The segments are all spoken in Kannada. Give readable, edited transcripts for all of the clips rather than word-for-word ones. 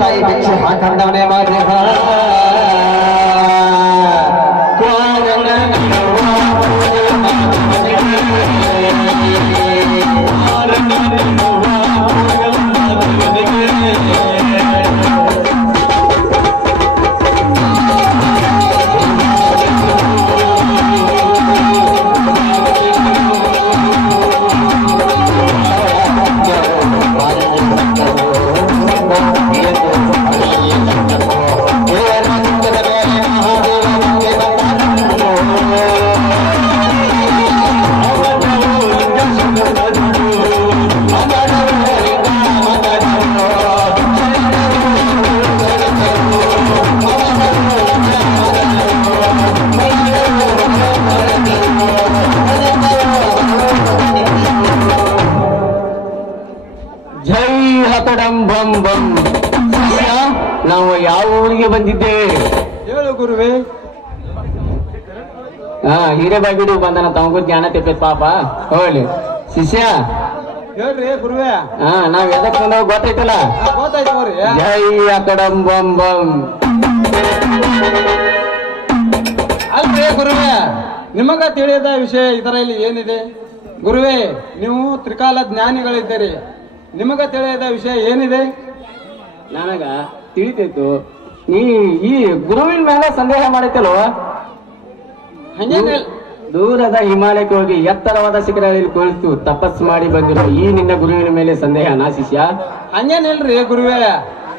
ताई भिक्षा हाकंदवने मारे ನಾವು ಯಾವ ಊರಿಗೆ ಬಂದಿದ್ದೇವೆ ಹೇಳು ಗುರುವೇ. ಹಿರೇಬಾಗಿಡು ಬಂದನ ತಮಗೂ ಜ್ಞಾನ ತೆಪ್ಪೈತ್ ಪಾಪ. ಹೋಗ್ಲಿ ಶಿಷ್ಯ ಹೇಳ್ರಿ ಗುರುವೇ. ನಾವ್ ಎದಕ್ ಬಂದವ ಗೊತ್ತೈತಲ್ಲ? ಗೊತ್ತಾಯ್ತು ಅವ್ರಿ. ಜೈ ಅಕಡಂ ಬಂ ಬಂ. ಅಲ್ರಿ ಗುರುವೇ, ನಿಮಗ ತಿಳಿಯದ ವಿಷಯ ಇದರಲ್ಲಿ ಏನಿದೆ? ಗುರುವೇ, ನೀವು ತ್ರಿಕಾಲ ಜ್ಞಾನಿಗಳಿದ್ದೀರಿ, ನಿಮಗ ತಿಳಿಯದ ವಿಷಯ ಏನಿದೆ? ನನಗ ತಿಳಿತೈತು, ನೀ ಈ ಗುರುವಿನ ಮೇಲೆ ಸಂದೇಹ ಮಾಡೈತಲ್ವ? ಹಂಗೇನಿಲ್ಲ. ದೂರದ ಹಿಮಾಲಯಕ್ಕೆ ಹೋಗಿ ಎತ್ತರವಾದ ಶಿಖರಗಳಲ್ಲಿ ಕುಳಿತು ತಪಸ್ಸು ಮಾಡಿ ಬಂದಿರೋ ಈ ನಿನ್ನ ಗುರುವಿನ ಮೇಲೆ ಸಂದೇಹ ನಾ ಶಿಷ್ಯ? ಹಂಗೇನಿಲ್ರಿ ಗುರುವೇ,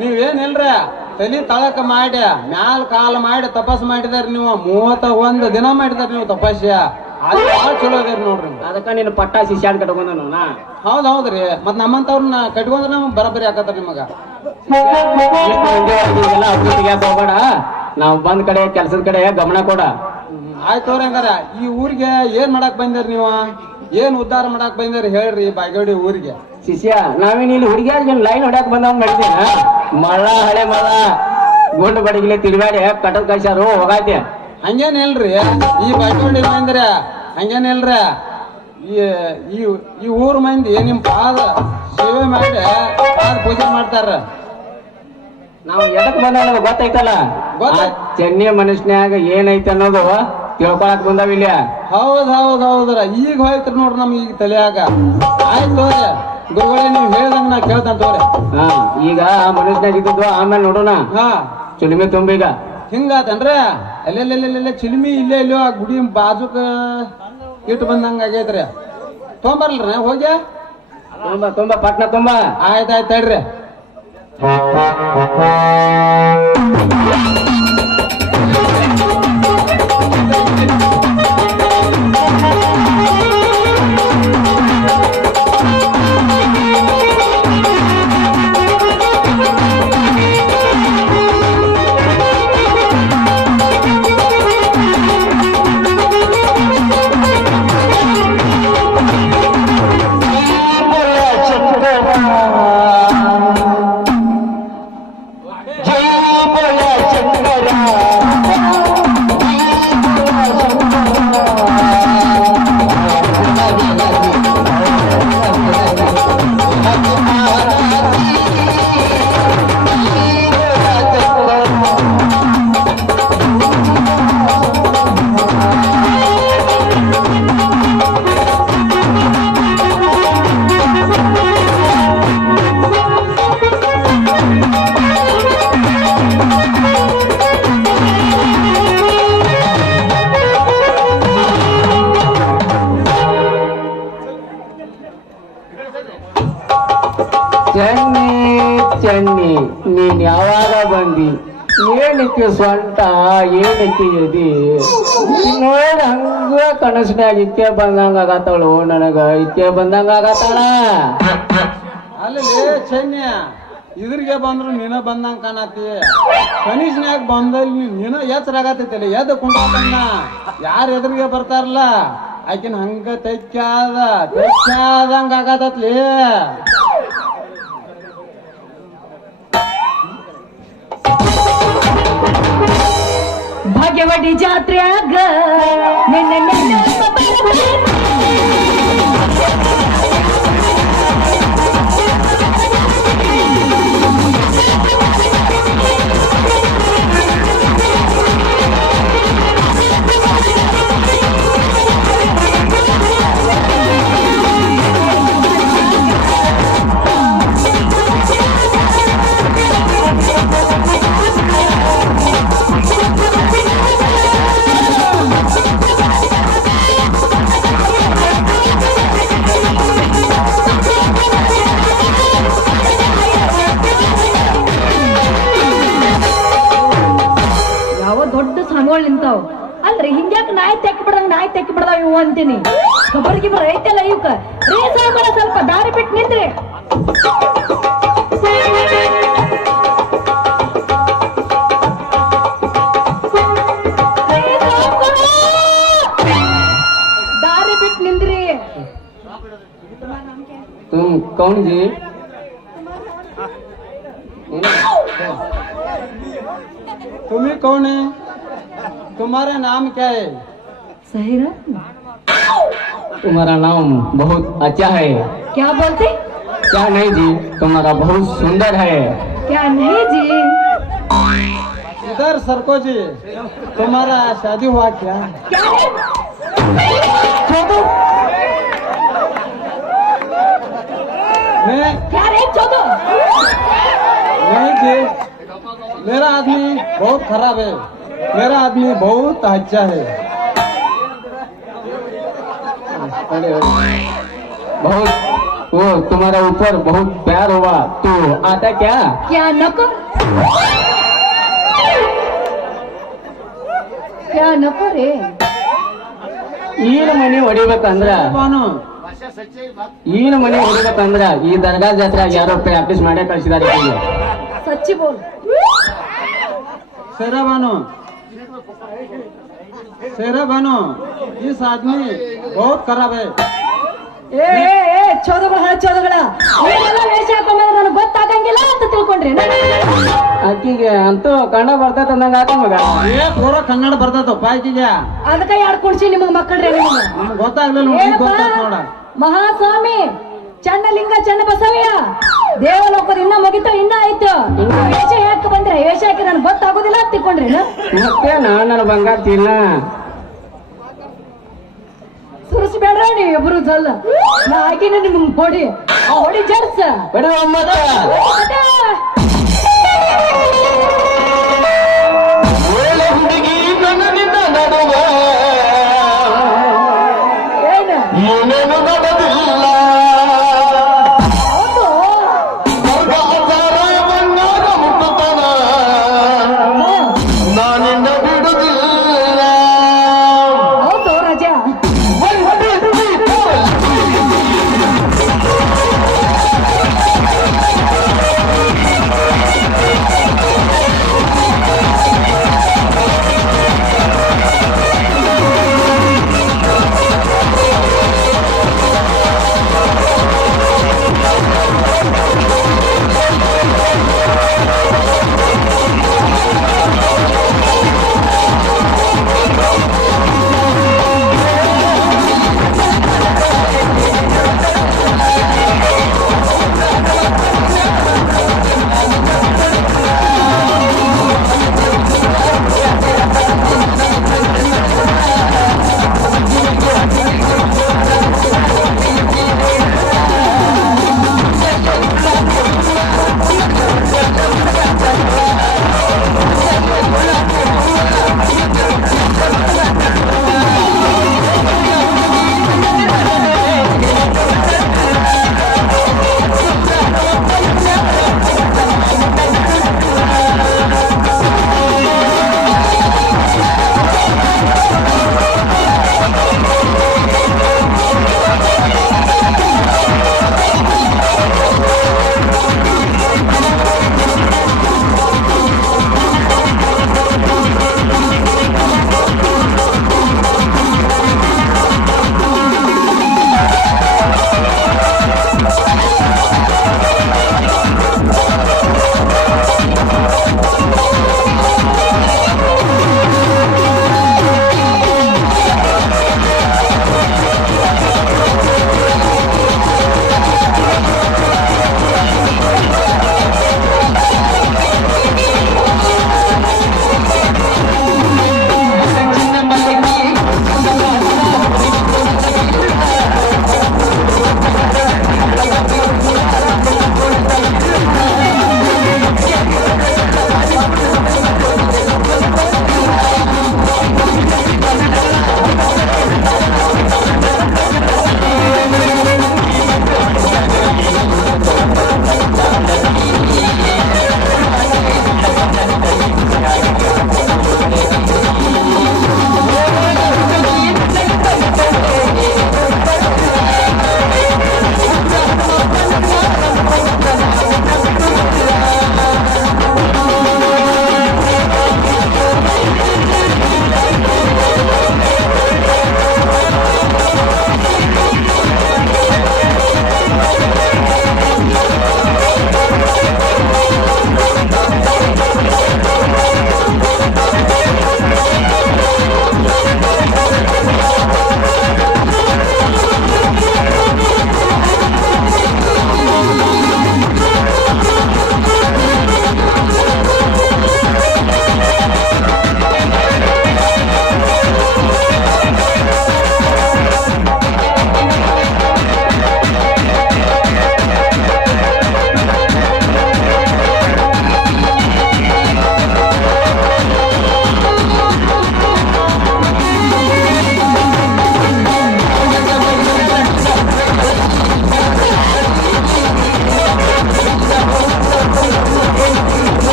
ನೀವೇನಿಲ್ರಿ ತಲೆ ತಳಕ ಮಾಡಿ ಮ್ಯಾಲ ಕಾಲ ಮಾಡಿ ತಪಸ್ ಮಾಡಿದಾರ. ನೀವು 31 ದಿನ ಮಾಡಿದಾರ ನೀವು ತಪಸ್ಯ. ಅದು ಭಾಳ ಚಲೋ ಅದೇರಿ ನೋಡ್ರಿ. ಅದಕ್ಕ ನೀನು ಪಟ್ಟ ಶಿಷ್ಯ ಕಟ್ಕೊಂಡ ಹೌದ್ರಿ. ಮತ್ ನಮ್ಮಂತವ್ರನ್ನ ಕಟ್ಕೊಂಡ್ರ ನಮ್ಗೆ ಬರಬರಿ ಆಕತ್ತಾರ ನಿಮಗ. ಹೋಗೋಣ, ನಾವು ಬಂದ್ ಕಡೆ ಕೆಲ್ಸದ ಕಡೆ ಗಮನ ಕೊಡ. ಆಯ್ತವ್ರಿ. ಹಂಗಾರ ಈ ಊರಿಗೆ ಏನ್ ಮಾಡಕ್ ಬಂದಿರಿ ನೀವು? ಏನ್ ಉದ್ಧಾರ ಮಾಡಕ್ ಬಂದಿರಿ ಹೇಳ್ರಿ ಬಾಗೇವಾಡಿ ಊರಿಗೆ. ಶಿಷ್ಯ, ನಾವೇನ್ ಇಲ್ಲಿ ಹುಡುಗಿಯಾರ ಲೈನ್ ಹೊಡ್ಯಾಕ್ ಬಂದವ್ ಮಾಡಿದ್ದೀನ. ಮಳ ಹಳೆ ಮಳ ಗುಂಡು ಬಡಿಗಿಲೆ ತಿರುಗಾಡಿ ಕಟ್ಟದ್ ಕಳ್ಸ್ಯಾರು ಹೋಗಾಯ್ತೆ. ಹಂಗೇನಿಲ್ರಿ, ಈ ಬಾಗೇವಾಡಿ ಮಂದಿರ ಹಂಗೇನಿಲ್ರಿ. ಈ ಊರ್ ಮಂದಿ ನಿಮ್ ಪಾದ ಸೇವೆ ಮಾಡಿ ಪಾದ ಪೂಜೆ ಮಾಡ್ತಾರ. ನಾವು ಎದಕ್ ಬಂದ ಗೊತ್ತೈತಲ್ಲ? ಚೆನ್ನಿ ಮನುಷ್ಯನ್ಯಾಗ ಏನೈತೆ ಅನ್ನೋದು ತಿಳ್ಕೊಳಕ್ ಬಂದಾವ ಇಲ್ಲ. ಹೌದ್ರ ಈಗ ಹೋಯ್ತ್ರಿ ನೋಡ್ರಿ ನಮ್ಗೆ ಈಗ ತಲೆಯಾಗ. ಆಯ್ತು ತೋರಿ ಗುರುಗಳೇ, ನೀವ್ ಹೇಳ್ದಂಗ ನಾ ಕೇಳ್ತಾನ ತೋರಿ. ಈಗ ಮನುಷ್ಯನಾಗ ಇದ್ದು ಆಮೇಲೆ ನೋಡೋಣ. ಚಿಲ್ಮೆ ತುಂಬ ಈಗ ಹಿಂಗಾತನ್ರಿ. ಅಲ್ಲೆಲ್ಲ ಚಿಲ್ಮಿ ಇಲ್ಲೇ ಇಲ್ಲೋ ಆ ಗುಡಿ ಬಾಜುಕ ಇಟ್ಟು ಬಂದಂಗ ಆಗೈತ್ರಿ. ತೊಂಬರ್ಲ್ರಿ ಹೋಗ್ಯ ತುಂಬ ಪಟ್ನ ತುಂಬ. ಆಯ್ತಾಯ್ತು ತಡ್ರಿ. ಚೆನ್ನಿ, ನೀನ್ ಯಾವಾಗ ಬಂದಿ? ಏನಕ್ಕೆ ಸೊಂಟ, ಏನಕ್ಕೆ ಎದಿ ನೋಡಿ ಹಂಗ ಕನಸಿನಾಗ ಇಕ್ಕೆ ಬಂದಂಗ ಆಗತ್ತಾಳು. ನನಗ ಇಕ್ಕೆ ಬಂದಂಗ ಆಗತ್ತಾಳ. ಅಲ್ಲಿ ಚೆನ್ಯ ಇದ್ರಿಗೆ ಬಂದ್ರು ನೀನ ಬಂದಂಗ ಕಾಣತಿ ಕನಿಷ್ನ್ಯಾಗ ಬಂದಲ್ಲಿ ನೀನ ಎಚ್ಚರಾಗತ್ತೈತಿಲ್ಲ ಎದ್ದು ಕುಂಟನ್ನ ಯಾರು ಎದುರಿಗೆ ಬರ್ತಾರಲ್ಲ ಆಕಿನ ಹಂಗ ತೆಕ್ಕಾದಂಗ ಆಗತತ್ಲಿ ಭಾಗ್ಯವಾಡಿ ಜಾತ್ರೆಯಾಗ ಯಾವ ದೊಡ್ಡ ಸಂಗೋಳ್ ನಿಂತಾವ್ ಅಲ್ರಿ ಹಿಂಗ್ಯಾಕ ನಾಯಿ ತೆಕ್ಕಿ ಬಿಡದಾವ ಇವು ಅಂತೀನಿ ಗೊಬ್ಬರ ಐತಲ್ಲ ಇವಕ್ಕ ರೇ ಸಾಗೋಳ ಸ್ವಲ್ಪ ದಾರಿ ಬಿಟ್ಟು ನಿಂದ್ರಿ ದಾರಿ ಬಿಟ್ಟು ನಿಂದ್ರಿ तुम कौन जी? तुम्ही कौन है तुम्हारा नाम क्या है सहीरा तुम्हारा नाम बहुत अच्छा है। क्या बोलते क्या नहीं जी, तुम्हारा बहुत सुंदर है। क्या नहीं जी इधर सरको जी तुम्हारा शादी हुआ क्या क्या है छोड़ो मैं क्या रे छोड़ो नहीं जी मेरा आदमी बहुत खराब है मेरा आदमी बहुत अच्छा है बहुत वो तुम्हारे ऊपर बहुत प्यार हुआ तो आता क्या? क्या नको क्या नको रे ಈನ ಮನೆ ಹೊಡಿಬೇಕಂದ್ರ ಬಾನು ಈನ ಮನೆ ಹೊಡಿಬೇಕಂದ್ರ ಈ ದರ್ಗಾ ಜಾತ್ರೆ ಯಾರೋ ಪ್ರಾಕ್ಟೀಸ್ ಮಾಡೇ ಕಳ್ಸಿದಾರೆ ಈಗ. सच्ची बोल शेरा बानो इस आदमी बहुत खराब है ಏ ಚೋದಗಳ ಏನೆಲ್ಲ ವೇಷ ಹಾಕೊಂಡ್ರೆ ನನಗೆ ಗೊತ್ತಾಗಂಗಿಲ್ಲ ಅಂತ ತಿಳ್ಕೊಂಡ್ರಿ ಆಕಿಗೆ ಅಂತೂ ಕನ್ನಡ ಬರ್ತೈತೆ ಅಂದಂಗ ಆತ ಮಗ. ಏ ಪೂರ ಕನ್ನಡ ಬರ್ತೈತ ಪಾಯ್ಕಿಗೆ ಅದಕ್ಕೆ ಎರಡು ಕುಡ್ಸಿ ನಿಮಗ್ ಮಕ್ಕಳ್ರಿ ನಿಮಗೆ ನಮ್ಗೆ ಗೊತ್ತಾಗ್ಲಿಲ್ಲ ಈಗ ಗೊತ್ತಾಯ್ತು ನೋಡ ಮಹಾಸ್ವಾಮಿ ಚನ್ನಲಿಂಗ ಚನ್ನ ಬಸವಯ್ಯ ದೇವಲೋಕದ ಇನ್ನ ಮುಗಿತು ಇನ್ನ ಆಯ್ತು ವೇಷ ಯಾಕೆ ಬಂದ್ರೆ ವೇಷ ಹಾಕಿ ನನ್ಗೆ ಗೊತ್ತಾಗೋದಿಲ್ಲ ಅಂತ ತಿಳ್ಕೊಂಡ್ರಿ ಮತ್ತೆ ನನ್ನ ಬಂಗಾರ ತಿನ್ನ ಸುರಿಸ್ಬೇಡ್ರ ನೀವು ಇಬ್ರು ಜಲ್ಲ ನಾ ಆಗಿನ ನಿಮ್ಗೆ ಹೊಡಿ ಜರ್ಸ ಬಡ ಒಮ್ಮತ್ತ ಒಳ್ಳೆ ಹುಡುಗಿ ನನ್ನಿಂದ ನಡುವ ಏನ ಏನೇನು ನಡೆದಿಲ್ಲ ಹೌದು ಆಚಾರ ಬಂಗಾರ ಮುಟ್ಟುತ್ತಾನ ನಾನಿಂದ ಬಿಡುದಿಲ್ಲ. ಹೌದು ರಜಾ Hey!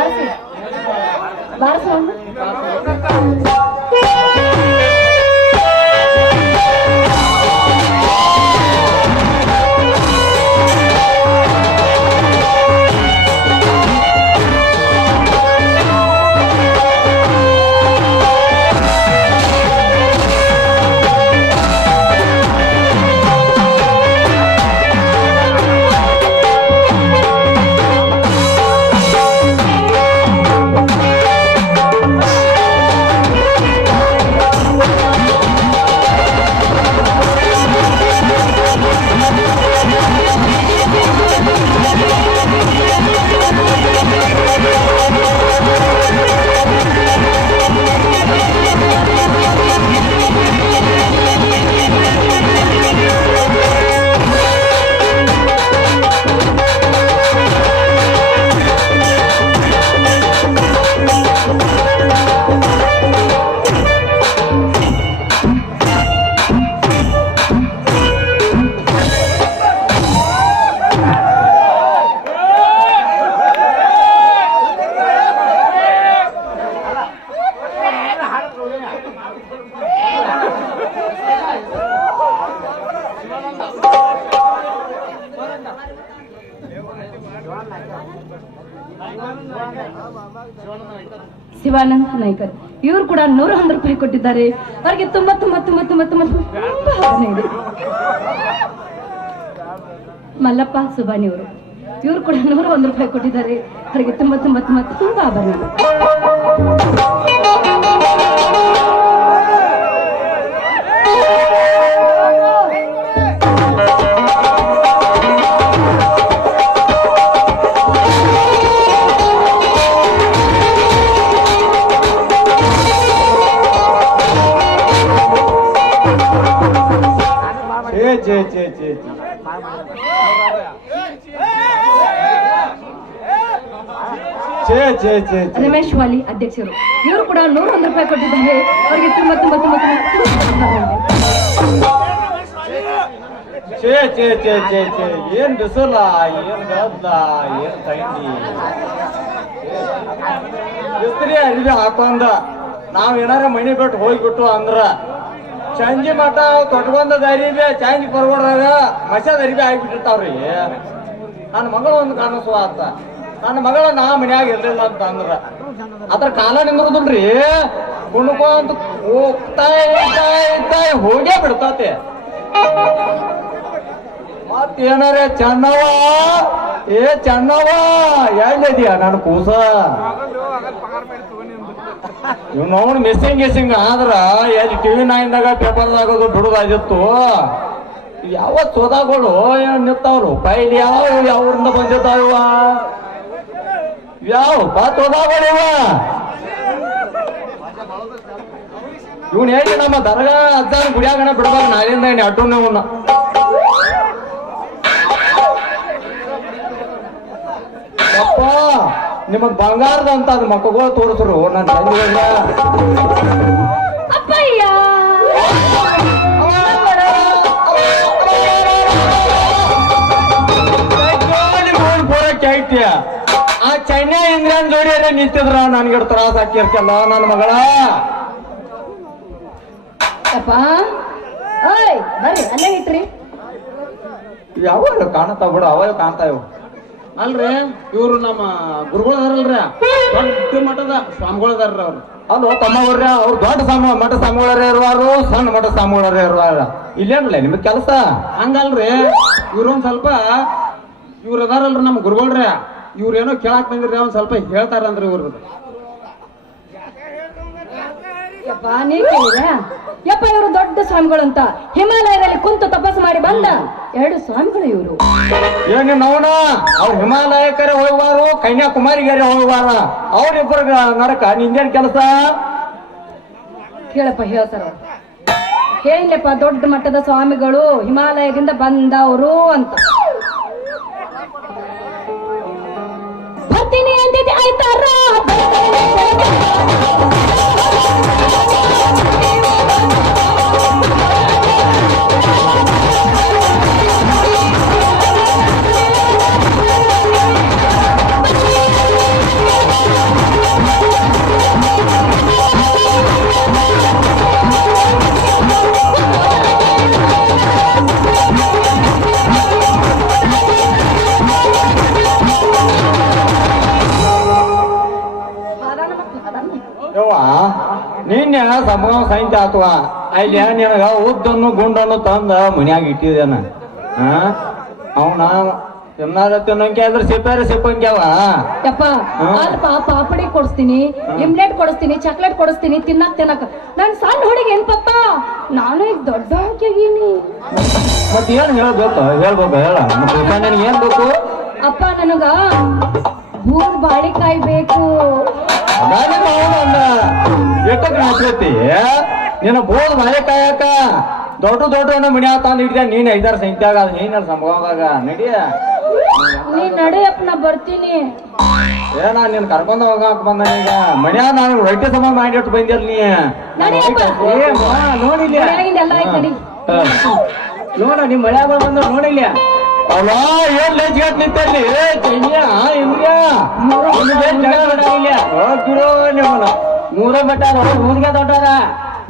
ಬಾರಿಸಿ ಬಾರಿಸು ಶಿವಾನಂದ ನಾಯ್ಕರ್ ಇವ್ರು ಕೂಡ 101 ರೂಪಾಯಿ ಕೊಟ್ಟಿದ್ದಾರೆ. ಅವರಿಗೆ ತುಂಬಾ ತುಂಬಾ ತುಂಬಾ ತುಂಬಾ ತುಂಬಾ ತುಂಬಾ ಭಾವನೆ ಇದೆ. ಮಲ್ಲಪ್ಪ ಸುಬಾನಿ ಅವರು ಇವ್ರು ಕೂಡ 101 ರೂಪಾಯಿ ಕೊಟ್ಟಿದ್ದಾರೆ. ಅವರಿಗೆ ತುಂಬಾ ತುಂಬಾ ತುಂಬಾ ತುಂಬಾ ಆಭರಣ. ರಮೇಶ್ ವಾಲಿ ಅಧ್ಯಕ್ಷರು ಇವರು ಕೂಡ 101 ರೂಪಾಯಿ ಕೊಟ್ಟಿದ್ದಾರೆ. ಅವರಿಗೆ ತುಂಬಾ ತುಂಬಾ ತುಂಬಾ ಏನ್ ಬಿಸಲ ಏನ್ ಗದ್ದ ಏನ್ ತಂಡಿ ಇಸ್ತ್ರಿ ಅರಿವಿ ಹಾಕೊಂಡ ನಾವ್ ಏನಾರ ಮನಿ ಬಿಟ್ಟು ಹೋಗ್ಬಿಟ್ಟು ಅಂದ್ರ ಸಂಜೆ ಮಠ ತೊಟ್ಕೊಂಡ ಅರಿವಿ ಚಾಂಜಿ ಪರ್ವಡ್ದಾಗ ಮಸದ ಅರಿವಿ ಆಗಿಬಿಟ್ಟಿರ್ತಾವ್ರಿ. ನನ್ನ ಮಗಳು ಒಂದು ಕಾಣಿಸುವ ಅಂತ ನನ್ನ ಮಗಳ ನಾ ಮನ್ಯಾಗ ಇರ್ಲಿಲ್ಲ ಅಂತ ಅಂದ್ರ ಅದ್ರ ಕಾಲ ನಿಂದ್ರದಲ್ರಿ ಕುಣ್ಕೊಂತ ಹೋಗ್ತಾ ಹೋಗೇ ಬಿಡ್ತಾತೆ. ಮತ್ತೇನಾರ ಚೆನ್ನವ ಚೆನ್ನವ ಎಲ್ಲಿದೀಯ ನನ್ನ ಕೂಸ ಇವ್ ನೋಡ್ ಮಿಸ್ಸಿಂಗ್ ಆದ್ರ ಎಲ್ಲಿ ಟಿವಿ 9ದಾಗ ಪೇಪರ್ದಾಗೋದು ಬಿಡುದಾಗಿತ್ತು. ಯಾವತ್ ಸೋದಾಗಳು ಏನ್ ನಿಂತಾವ್ರು ಪೈಲಿ ಯಾವ್ರಿಂದ ಬಂದಿದ್ದಾವ ಯಾವ ಸೋದಾಗಳಿವ ಇವನ್ ಹೇಳಿ ನಮ್ಮ ದರ್ಗಾ ಅಜ್ಜಾನ ಗುಡಿಯಾಗಣ ಬಿಡ್ಬಾರ ನಾಳಿಂದ ಏನ್ ಅಡ್ಡೂನ ಇವನ್ನ ಅಪ್ಪ ನಿಮಗ್ ಬಂಗಾರದ ಅಂತ ಅದ್ ಮಕ್ಕಳು ತೋರಿಸ್ರು ನನ್ನ ತಂದೆ ಅಪ್ಪಯ್ಯ ಐತಿಯ ಆ ಚೈನಾ ಇಂದ್ರನ್ ಜೋಡಿಯರೇ ನಿಂತಿದ್ರ ನನ್ಗೆ ತ್ರಾಸ ಹಾಕಿರ್ಕಲ್ಲ ನನ್ನ ಮಗಳ ಅಪ್ಪ ಓಯ್ ಬರ್ರಿ ಅಲ್ಲೇ ಇಟ್ರಿ ಯಾವ ಕಾಣತಾವ ಬಿಡು ಅವ ಕಾಣ್ತಾವ ಅಲ್ರಿ ಇವ್ರು ನಮ್ಮ ಗುರುಗಳದಾರಲ್ರಿ ದೊಡ್ಡ ಮಠದ ಸ್ವಾಮಿಗಳದಾರ್ರಿ ಅವ್ರು ಅಲ್ವ ತಮ್ಮವ್ರ ಅವ್ರು ದೊಡ್ಡ ಮಠ ಸ್ವಾಮಿಗಳರೇ ಇರುವಾರು ಸಣ್ಣ ಮಠ ಸ್ವಾಮಿಗಳರೇ ಇರುವಾರ ಇಲ್ಲೇನಲ್ಲ ನಿಮಗ್ ಕೆಲಸ ಹಂಗಲ್ರಿ ಇವ್ರೊಂದ್ ಸ್ವಲ್ಪ ಇವ್ರು ಅದಾರಲ್ರಿ ನಮ್ಮ ಗುರುಗಳ್ರಿ ಇವ್ರೇನೋ ಕೇಳಾಕ್ ಬಂದಿರ್ರಿ ಒಂದ್ ಸ್ವಲ್ಪ ಹೇಳ್ತಾರಂದ್ರಿ ಇವ್ರದ್ದು ಯಪ್ಪ ನೀ ಕೇಳಿದ ಯಪ್ಪ ಇವರು ದೊಡ್ಡ ಸ್ವಾಮಿಗಳು ಅಂತ ಹಿಮಾಲಯದಲ್ಲಿ ಕುಂತು ತಪಸ್ಸು ಮಾಡಿ ಬಂದ 2 ಸ್ವಾಮಿಗಳು ಇವರು ಏನ್ ನವನ ಅವ್ರು ಹಿಮಾಲಯಕರೇ ಹೋಗುವಾರು ಕನ್ಯಾಕುಮಾರಿಗರೇ ಹೋಗುವಾರ ಅವ್ರಿಬ್ಬರ ನಡಕ ನಿಂದೇನ್ ಕೆಲಸ ಕೇಳಪ್ಪ ಹೇಳ್ತಾರ ಹೇಳಿಲ್ಲಪ್ಪ ದೊಡ್ಡ ಮಟ್ಟದ ಸ್ವಾಮಿಗಳು ಹಿಮಾಲಯದಿಂದ ಬಂದವರು ಅಂತ ಬರ್ತೀನಿ ಅಂತಿದ್ದೆ ಆಯ್ತಾರ ಯವ್ವ ನಿನ್ನೆ ಸಂಭವ ಸಾಯಂತಿ ಆತವ ಅಲ್ಲಿ ನಿನಗ ಉದ್ದನ್ನು ಗುಂಡನ್ನು ತಂದ ಮನ್ಯಾಗ ಇಟ್ಟಿದ್ದೇನ ಅವನ ತಿನ್ನಾರ ತಿನ್ನಂಗೆ ಆದ್ರೆ ಸಿಪ್ಪಂಗ್ಯಾವ ಯಪ್ಪ ಅಲ್ಪ ಪಾಪಡಿ ಕೊಡಿಸ್ತೀನಿ ಇಮ್ಲೆಟ್ ಕೊಡಿಸ್ತೀನಿ ಚಾಕ್ಲೇಟ್ ಕೊಡಿಸ್ತೀನಿ ತಿನ್ನಕ್ ನನ್ ಸಣ್ಣ ಹುಡುಗಿ ಏನ್ ಪಪ್ಪ ನಾನು ಈಗ ದೊಡ್ಡ ಆಗಿನಿ. ಮತ್ತೆ ಏನ್ ಹೇಳ್ಬೇಕು ಹೇಳ ನಿನಗೆ ಏನ್ ಬೇಕು? ಅಪ್ಪ ನನಗ ಬೂದ್ ಬಾಳಿಕಾಯಿ ಬೇಕು. ಎಟ್ಟತಿ ನಿನ್ನ ಬೋದ್ ಬಾಳೆಕಾಯಕ ದೊಡ್ಡ ಮನ್ಯಾಗ ತಂದು ಹಿಡಿದ ನೀನ್ 5-6 ಸಂಖ್ಯಾಗ ನೀನ್ ಸಂಭವಾಗ ನಡಿಯ ನೀ ನಡೆಯಪ್ಪ ನಾ ಬರ್ತೀನಿ. ಏನ ನೀನ್ ಕರ್ಕೊಂಡ್ ಹೋಗಕ್ ಬಂದ ಈಗ ಮನ್ಯಾಗ ನಾನು ರೊಟ್ಟಿ ಸಂಬಂಧ ಮಾಡಿಟ್ಟು ಬಂದಿರ್ಲಿ ನೋಡಿಲ್ಲ ಎಲ್ಲ ಆಯ್ತು ನಡಿ. ನೋಡ ನಿಮ್ ಮಳ್ಯಾಗ ಬಂದ ನೋಡಿಲ್ಲ ಅಲ್ಲ ಏನ್ ಲೇಜ್ಗಟ್ ನಿಂತಲ್ಲಿ ಮೂರ ಬೆಟ್ಟಾರ ಊರಿಗೆ ದೊಡ್ಡಾರ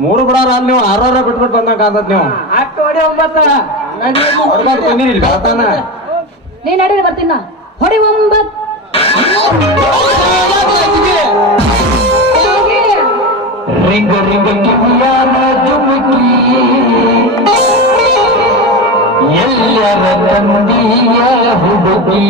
3 ಬಿಡಾರ ಅಲ್ಲಿ ನೀವು 6 ಬಿಟ್ಬಿಟ್ಟು ಬಂದಂಗ ಕಾಂತದ್ ನೀವು 8 ಹೊಡಿ 9 ಬಂದಿರಿ ಗಾತಾನ ನೀ ನಡೀರಿ ಬರ್ತೀನ ಹೊಡಿ 9 ರಿಂಗ ರಿಂಗ ಕಿವಿಯಾನ ಜುಮುಕಿ ಎಲ್ಲರ ತಂದಿಯ ಹುಡುಗಿ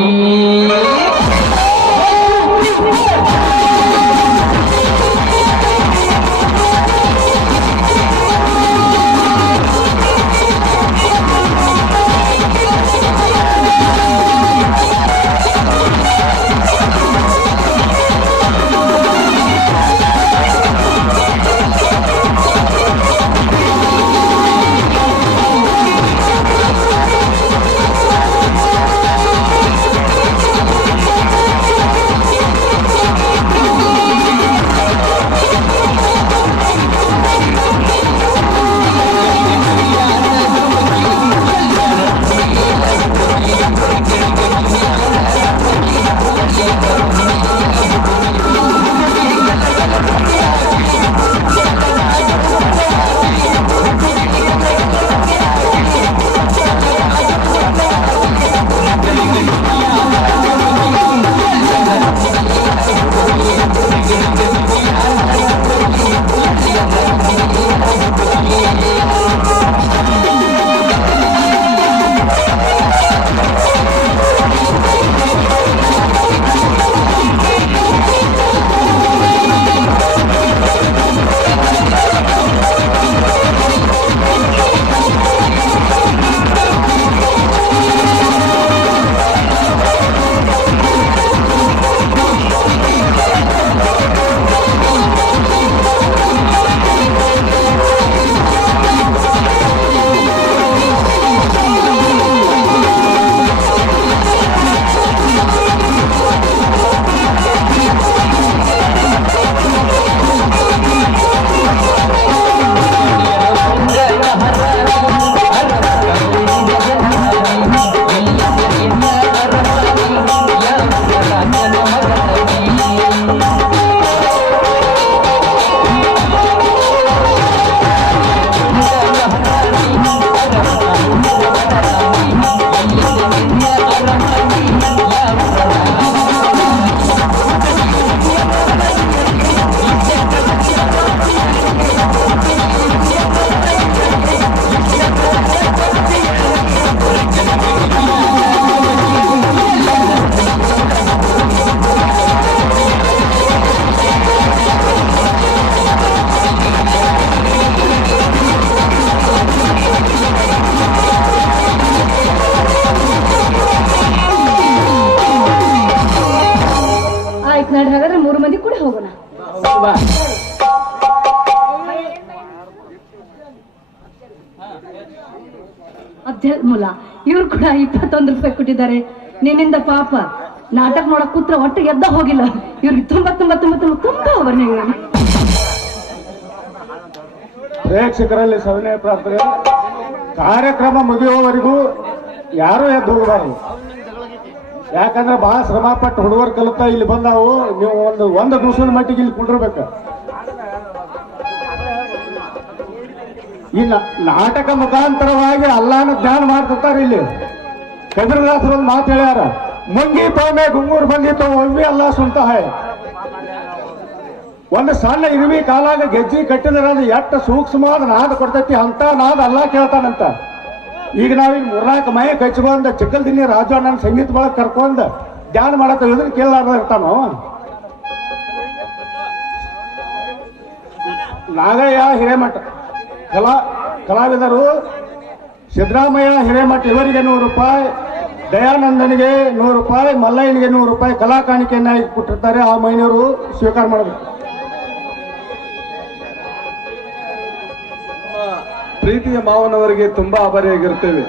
ನಡಿ ಹಾಗಾದ್ರೆ 3 ಮಂದಿ ಕೂಡ ಹೋಗೋಣ. ಅಧ್ಯಾತ್ಮೂಲ ಇವ್ರು ಕೂಡ 21 ರೂಪಾಯಿ ಕೊಟ್ಟಿದ್ದಾರೆ. ನಿನ್ನಿಂದ ಪಾಪ ನಾಟಕ ನೋಡಕ್ ಕೂತ್ರ ಒಟ್ಟು ಎದ್ದ ಹೋಗಿಲ್ಲ. ಇವ್ರಿಗೆ ತುಂಬಾ ವರ್ಣಗಳು. ಪ್ರೇಕ್ಷಕರಲ್ಲಿ ಸವಿನಯ ಪ್ರಾರ್ಥನೆ, ಕಾರ್ಯಕ್ರಮ ಮುಗಿಯುವವರೆಗೂ ಯಾರು ಎದ್ದು ಹೋಗಬಾರ್ದು. ಯಾಕಂದ್ರೆ ಬಹಳ ಶ್ರಮಪಟ್ಟು ಹುಡುಗರು ಕಲಿತಾ ಇಲ್ಲಿ ಬಂದಾವು. ನೀವು ಒಂದು ದಿವಸದ ಮಟ್ಟಿಗೆ ಇಲ್ಲಿ ಕುಂಡಿರ್ಬೇಕು. ಈ ನಾಟಕ ಮುಖಾಂತರವಾಗಿ ಅಲ್ಲಾನ ಧ್ಯಾನ ಮಾಡ್ತಿರ್ತಾರೆ. ಇಲ್ಲಿ ಕಬೀರದಾಸರು ಒಂದು ಮಾತು ಹೇಳ್ಯಾರ, ಮುಂಗಿ ತೋಮೆ ಗುಂಗೂರು ಬಂದಿತ್ತು ಒಮ್ಮೆ ಅಲ್ಲ ಸುಂತ ಹೈ. ಒಂದು ಸಣ್ಣ ಇರುವಿ ಕಾಲಾಗ ಗೆಜ್ಜಿ ಕಟ್ಟಿದ್ರೆ ಅದು ಎಷ್ಟು ಸೂಕ್ಷ್ಮವಾದ ನಾದ ಕೊಡ್ತೈತಿ ಅಂತ ನಾದ ಅಲ್ಲ ಕೇಳ್ತಾನಂತ. ಈಗ ನಾವೀಗ 4-4 ಮೈ ಕಚ್ಕೊಂಡ್ ಚಿಕ್ಕಲ್ದಿನ್ನಿ ರಾಜು ಅಣ್ಣನ ಸಂಗೀತ ಬಳಗ ಕರ್ಕೊಂಡ್ ಧ್ಯಾನ ಮಾಡತ್ತ ಇದನ್ನ ಕೇಳಲಾರ್ದ ಇರ್ತಾನೋ. ನಾಗಯ್ಯ ಹಿರೇಮಠ ಕಲಾವಿದರು ಸಿದ್ದರಾಮಯ್ಯ ಹಿರೇಮಠ ಇವರಿಗೆ 100 ರೂಪಾಯಿ, ದಯಾನಂದನಿಗೆ 100 ರೂಪಾಯಿ, ಮಲ್ಲಯ್ಯನಿಗೆ 100 ರೂಪಾಯಿ ಕಲಾ ಕಾಣಿಕೆಯನ್ನ ಕೊಟ್ಟಿರ್ತಾರೆ. ಆ ಮಹಿಳೆಯರು ಸ್ವೀಕಾರ ಮಾಡಬೇಕು. ಪ್ರೀತಿಯ ಮಾವನವರಿಗೆ ತುಂಬಾ ಆಭಾರಿಯಾಗಿರ್ತೇವೆ.